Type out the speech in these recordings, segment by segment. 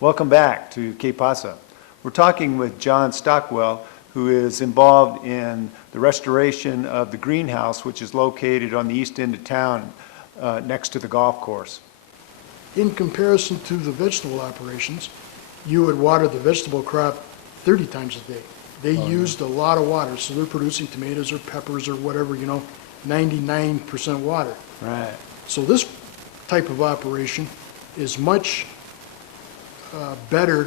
Welcome back to Cape Asa. We're talking with John Stockwell, who is involved in the restoration of the greenhouse, which is located on the east end of town next to the golf course. In comparison to the vegetable operations, you would water the vegetable crop 30 times a day. They used a lot of water, so they're producing tomatoes or peppers or whatever, 99% water. Right. So this type of operation is much better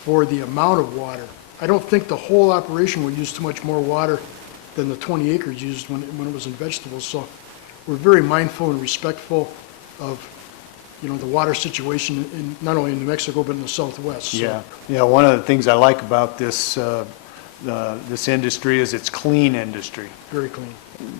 for the amount of water. I don't think the whole operation will use too much more water than the 20 acres used when it was in vegetables. So we're very mindful and respectful of the water situation in not only in New Mexico but in the Southwest. So. Yeah. One of the things I like about this this industry is it's clean industry. Very clean.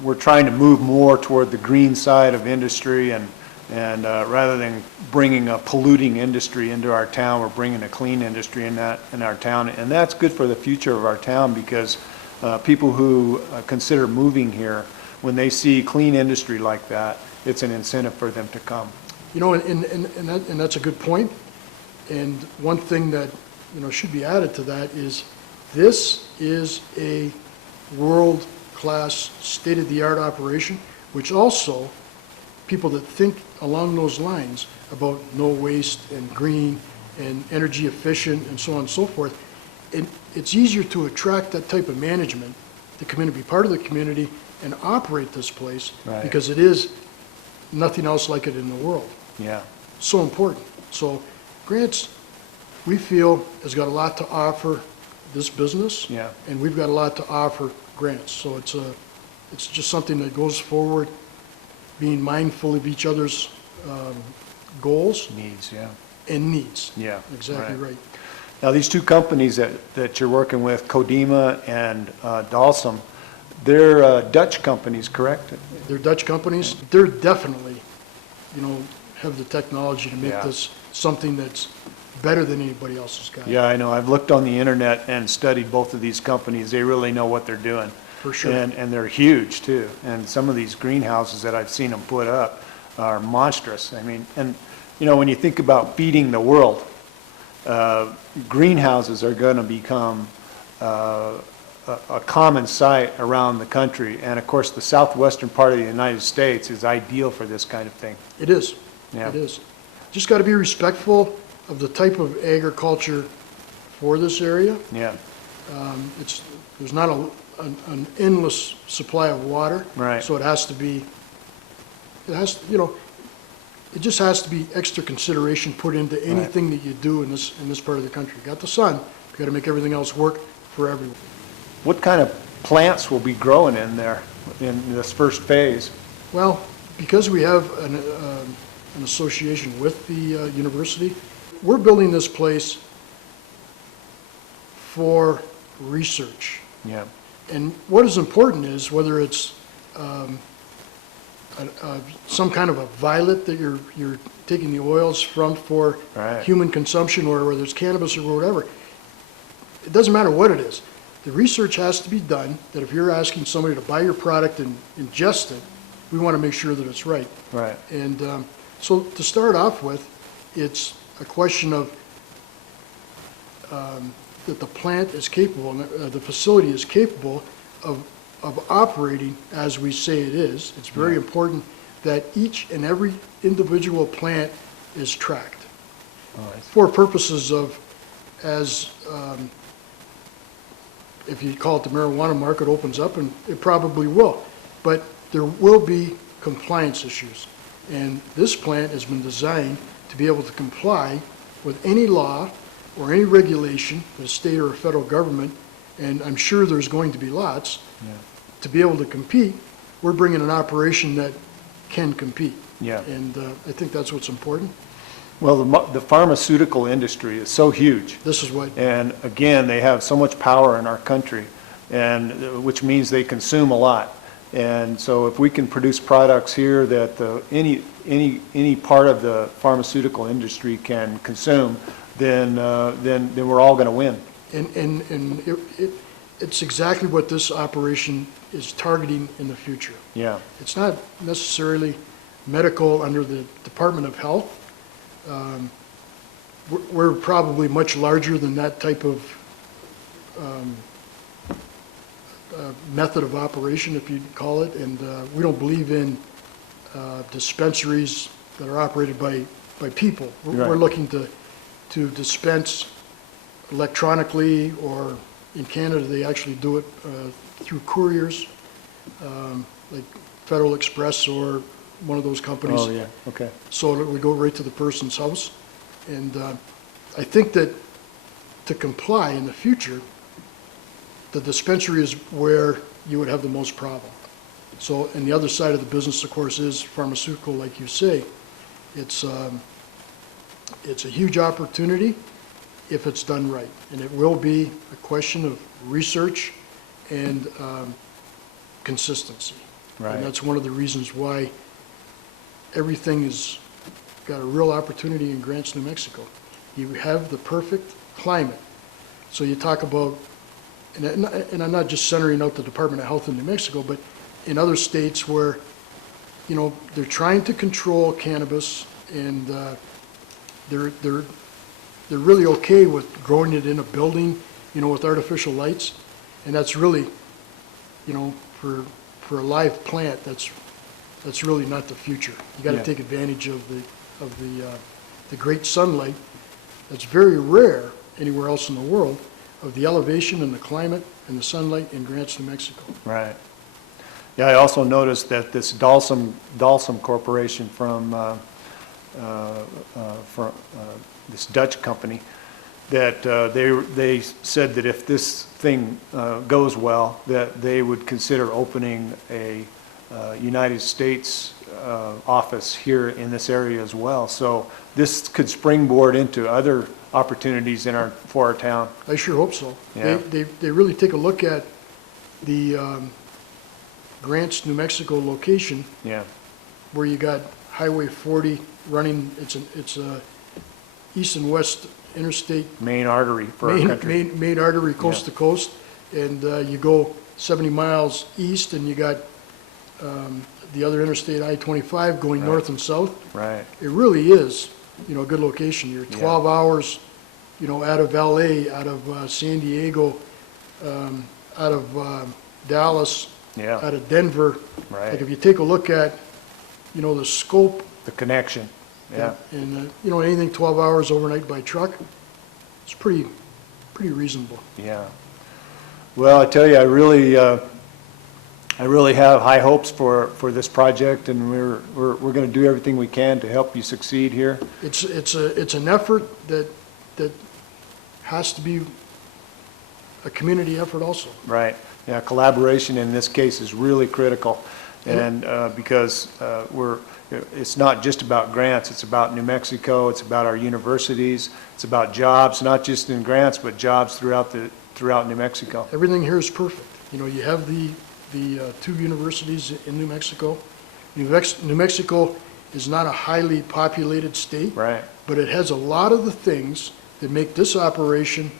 We're trying to move more toward the green side of industry, and rather than bringing a polluting industry into our town, we're bringing a clean industry in our town, and that's good for the future of our town because people who consider moving here, when they see clean industry like that, it's an incentive for them to come. And that's a good point. And one thing that should be added to that is this is a world-class, state-of-the-art operation, which also people that think along those lines about no waste and green and energy efficient and so on and so forth, it's easier to attract that type of management to come in and be part of the community and operate this place. Right. Because it is nothing else like it in the world. Yeah. So important. So Grants, we feel, has got a lot to offer this business. Yeah. And we've got a lot to offer Grants. So it's just something that goes forward, being mindful of each other's goals. Needs, yeah. And needs. Yeah. Exactly right. Now, these two companies that you're working with, Kodima and Dalsum, they're Dutch companies, correct? They're Dutch companies. They're definitely, have the technology to make this something that's better than anybody else has got. Yeah, I know. I've looked on the internet and studied both of these companies. They really know what they're doing. For sure. And they're huge, too. And some of these greenhouses that I've seen them put up are monstrous. I mean, and, when you think about feeding the world, greenhouses are going to become a common sight around the country. And, of course, the southwestern part of the United States is ideal for this kind of thing. It is. Yeah. It is. Just got to be respectful of the type of agriculture for this area. Yeah. There's not an endless supply of water. Right. So it just has to be extra consideration put into anything that you do in this part of the country. You got the sun, you got to make everything else work for everyone. What kind of plants will be growing in there in this first phase? Well, because we have an association with the university, we're building this place for research. Yeah. And what is important is whether it's some kind of a violet that you're taking the oils from for human consumption, or whether it's cannabis or whatever. It doesn't matter what it is. The research has to be done that if you're asking somebody to buy your product and ingest it, we want to make sure that it's right. Right. And so to start off with, it's a question of that the plant is capable, the facility is capable of operating as we say it is. It's very important that each and every individual plant is tracked for purposes of, if you call it the marijuana market opens up, and it probably will, but there will be compliance issues. And this plant has been designed to be able to comply with any law or any regulation of the state or federal government, and I'm sure there's going to be lots. To be able to compete, we're bringing an operation that can compete. Yeah. And I think that's what's important. Well, the pharmaceutical industry is so huge. This is what. And again, they have so much power in our country, and which means they consume a lot. And so if we can produce products here that any part of the pharmaceutical industry can consume, then we're all going to win. And it's exactly what this operation is targeting in the future. Yeah. It's not necessarily medical under the Department of Health. we're probably much larger than that type of method of operation, if you'd call it, and we don't believe in dispensaries that are operated by people. We're Right. looking to dispense electronically, or in Canada, they actually do it through couriers, like Federal Express or one of those companies. Oh, yeah, okay. So that we go right to the person's house. And I think that to comply in the future, the dispensary is where you would have the most problem. So, and the other side of the business, of course, is pharmaceutical, like you say. It's a huge opportunity if it's done right. And it will be a question of research and consistency. Right. And that's one of the reasons why everything has got a real opportunity in Grants, New Mexico. You have the perfect climate. So you talk about, and I'm not just centering out the Department of Health in New Mexico, but in other states where, you know, they're trying to control cannabis, and they're really okay with growing it in a building, you know, with artificial lights. And that's really, you know, for a live plant, that's really not the future. You got to Yeah. take advantage of the great sunlight that's very rare anywhere else in the world, of the elevation and the climate and the sunlight in Grants, New Mexico. Right. Yeah, I also noticed that this Dalsum Corporation from this Dutch company, that they said that if this thing goes well, that they would consider opening a United States office here in this area as well. So this could springboard into other opportunities for our town. I sure hope so. Yeah. They really take a look at the Grants, New Mexico location, Yeah, where you got Highway 40 running, it's a east and west interstate, main artery for our country. main artery coast Yeah. to coast, and you go 70 miles east, and you got the other interstate, I-25, going Right. north and south. Right, It really is, you know, a good location. You're 12 hours, you know, out of LA, out of San Diego, out of Dallas, yeah, out of Denver. Like, right. if you take a look at, you know, the scope, The connection, yeah. and, you know, anything 12 hours overnight by truck, it's pretty reasonable. Yeah. Well, I tell you, I really have high hopes for this project, and we're going to do everything we can to help you succeed here. It's an effort that has to be a community effort also. Right. Yeah, collaboration in this case is really critical, and because it's not just about grants, it's about New Mexico, it's about our universities, it's about jobs, not just in grants, but jobs throughout New Mexico. Everything here is perfect. You know, you have the two universities in New Mexico. New Mexico is not a highly populated state, Right. but it has a lot of the things that make this operation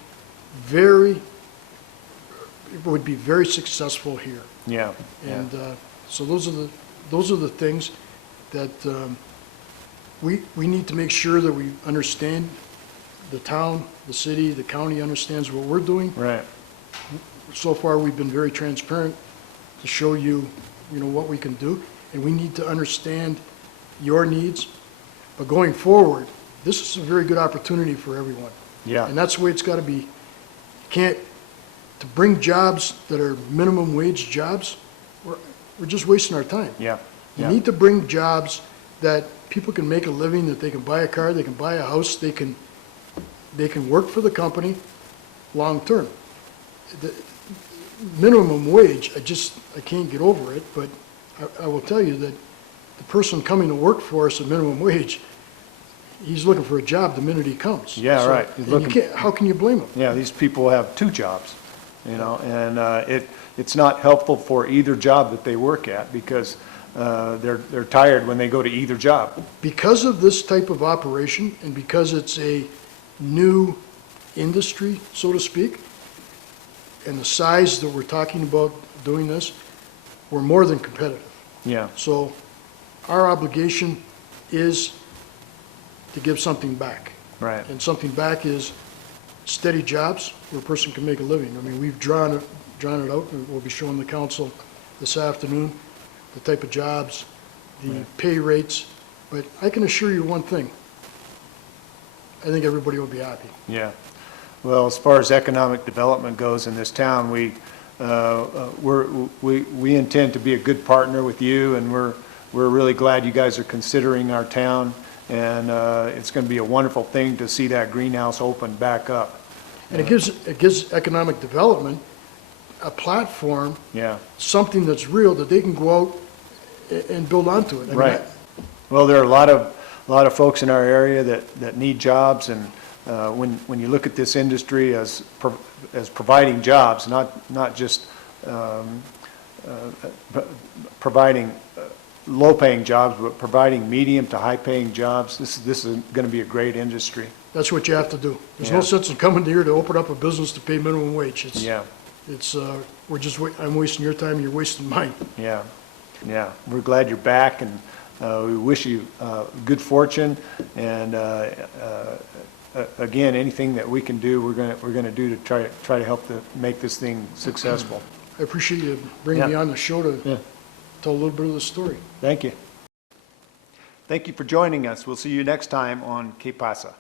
would be very successful here. Yeah. Yeah. And so those are the things that we need to make sure that we understand. The town, the city, the county understands what we're doing. Right. So far, we've been very transparent to show you, you know, what we can do, and we need to understand your needs. But going forward, this is a very good opportunity for everyone. Yeah. And that's the way it's got to be. To bring jobs that are minimum wage jobs, we're just wasting our time. Yeah. You Yeah. need to bring jobs that people can make a living, that they can buy a car, they can buy a house, they can work for the company long-term. The minimum wage, I can't get over it, but I will tell you that the person coming to work for us at minimum wage, he's looking for a job the minute he comes. Yeah, So- right. He's and you looking- can't, how can you blame him? Yeah, these people have two jobs, you know, and it's not helpful for either job that they work at, because they're tired when they go to either job. Because of this type of operation, and because it's a new industry, so to speak, and the size that we're talking about doing this, we're more than competitive. Yeah, So our obligation is to give something back. Right. And something back is steady jobs where a person can make a living. I mean, we've drawn it out, and we'll be showing the council this afternoon, the type of jobs, the pay rates, but I can assure you one thing, I think everybody will be happy. Yeah. Well, as far as economic development goes in this town, we intend to be a good partner with you, and we're really glad you guys are considering our town, and it's going to be a wonderful thing to see that greenhouse open back up. And it gives economic development a platform, Yeah. something that's real that they can go out and build onto it. I mean, Right. Well, there are a lot of folks in our area that need jobs, and when you look at this industry as providing jobs, not just providing low-paying jobs, but providing medium to high-paying jobs, this is going to be a great industry. That's what you have to do. There's no Yeah. sense in coming here to open up a business to pay minimum wage. Yeah, I'm wasting your time, and you're wasting mine. yeah, yeah. We're glad you're back, and we wish you good fortune. And again, anything that we can do, we're going to do to try to help make this thing successful. I appreciate you bringing me on the show to Yeah. tell a little bit of the story. Thank you. Thank you for joining us. We'll see you next time on Que Pasa.